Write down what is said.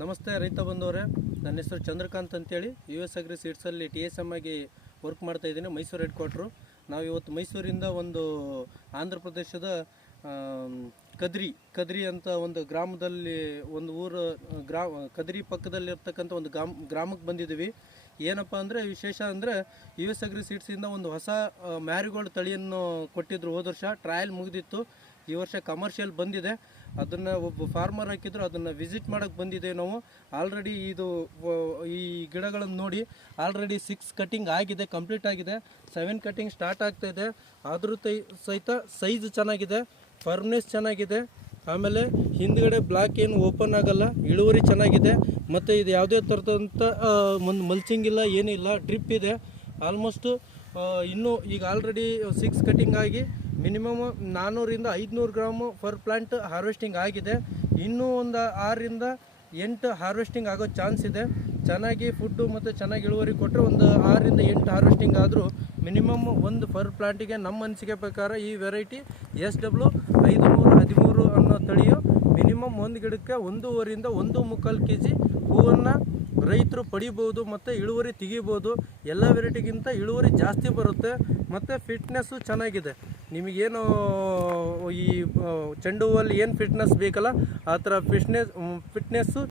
ನಮಸ್ತೆ ರೈತ ಬಂದವರೇ, ನನ್ನ ಹೆಸರು ಚಂದ್ರಕಾಂತ್ ಅಂತೇಳಿ US ಅಗ್ರಿ ಸೀಡ್ಸಲ್ಲಿ TSM ಆಗಿ ವರ್ಕ್ ಮಾಡ್ತಾ ಇದ್ದೀನಿ. Mysuru head quarter. ನಾವು ಇವತ್ತು ಮೈಸೂರಿಂದ ಒಂದು ಆಂಧ್ರ ಪ್ರದೇಶದ ಕದ್ರಿ ಅಂತ ಒಂದು ಗ್ರಾಮದಲ್ಲಿ ಒಂದು ಊರು ಕದ್ರಿ ಪಕ್ಕದಲ್ಲಿರ್ತಕ್ಕಂಥ ಒಂದು ಗ್ರಾಮಕ್ಕೆ ಬಂದಿದ್ದೀವಿ. ಏನಪ್ಪ ಅಂದರೆ ವಿಶೇಷ ಅಂದರೆ US ಅಗ್ರಿ ಸೀಡ್ಸಿಂದ ಒಂದು ಹೊಸ ಮ್ಯಾರಿಗೋಲ್ಡ್ ತಳಿಯನ್ನು ಕೊಟ್ಟಿದ್ರು. ಹೋದ ವರ್ಷ ಟ್ರಯಲ್ ಮುಗಿದಿತ್ತು. ಈ ವರ್ಷ ಕಮರ್ಷಿಯಲ್ ಬಂದಿದೆ. ಅದನ್ನು ಒಬ್ಬ ಫಾರ್ಮರ್ ಹಾಕಿದ್ರು, ಅದನ್ನು ವಿಸಿಟ್ ಮಾಡೋಕ್ಕೆ ಬಂದಿದ್ದೇವೆ ನಾವು. ಆಲ್ರೆಡಿ ಈ ಗಿಡಗಳನ್ನು ನೋಡಿ ಆಲ್ರೆಡಿ 6 ಕಟಿಂಗ್ ಆಗಿದೆ, ಕಂಪ್ಲೀಟ್ ಆಗಿದೆ. 7 ಕಟಿಂಗ್ ಸ್ಟಾರ್ಟ್ ಆಗ್ತಾ ಇದೆ. ಆದರೂ ಸಹಿತ ಸೈಜ್ ಚೆನ್ನಾಗಿದೆ, ಫರ್ಮ್ನೆಸ್ ಚೆನ್ನಾಗಿದೆ. ಆಮೇಲೆ ಹಿಂದ್ಗಡೆ ಬ್ಲಾಕ್ ಏನು ಓಪನ್ ಆಗಲ್ಲ, ಇಳುವರಿ ಚೆನ್ನಾಗಿದೆ. ಮತ್ತು ಇದು ಯಾವುದೇ ಥರದಂಥ ಒಂದು ಮಲ್ಚಿಂಗ್ ಇಲ್ಲ, ಏನಿಲ್ಲ, ಡ್ರಿಪ್ ಇದೆ. ಆಲ್ಮೋಸ್ಟು ಇನ್ನೂ ಈಗ ಆಲ್ರೆಡಿ 6 ಕಟಿಂಗ್ ಆಗಿ ಮಿನಿಮಮ್ 400 ರಿಂದ 500 ಗ್ರಾಮ್ ಪರ್ ಪ್ಲಾಂಟ್ ಹಾರ್ವೆಸ್ಟಿಂಗ್ ಆಗಿದೆ. ಇನ್ನೂ ಒಂದು 6 ರಿಂದ 8 ಹಾರ್ವೆಸ್ಟಿಂಗ್ ಆಗೋ ಚಾನ್ಸ್ ಇದೆ. ಚೆನ್ನಾಗಿ ಫುಡ್ಡು ಮತ್ತು ಚೆನ್ನಾಗಿ ಇಳುವರಿ ಕೊಟ್ಟರೆ ಒಂದು 6 ರಿಂದ 8 ಹಾರ್ವೆಸ್ಟಿಂಗ್ ಆದರೂ ಮಿನಿಮಮ್ ಒಂದು ಪರ್ ಪ್ಲಾಂಟಿಗೆ ನಮ್ಮ ಅನಿಸಿಕೆ ಪ್ರಕಾರ ಈ ವೆರೈಟಿ SW 513 ಅನ್ನೋ ತಳಿಯು ಮಿನಿಮಮ್ ಒಂದು ಗಿಡಕ್ಕೆ 1.5 ರಿಂದ 1.25 kg ಹೂವನ್ನು ರೈತರು ಪಡಿಬೋದು ಮತ್ತು ಇಳುವರಿ ತೆಗಿಬೋದು. ಎಲ್ಲ ವೆರೈಟಿಗಿಂತ ಇಳುವರಿ ಜಾಸ್ತಿ ಬರುತ್ತೆ ಮತ್ತು ಫಿಟ್ನೆಸ್ಸು ಚೆನ್ನಾಗಿದೆ. ನಿಮಗೇನು ಈ ಚೆಂಡು ಹೂವಲ್ಲಿ ಏನು ಫಿಟ್ನೆಸ್ ಬೇಕಲ್ಲ ಆ ಥರ ಫಿಟ್ನೆಸ್ಸು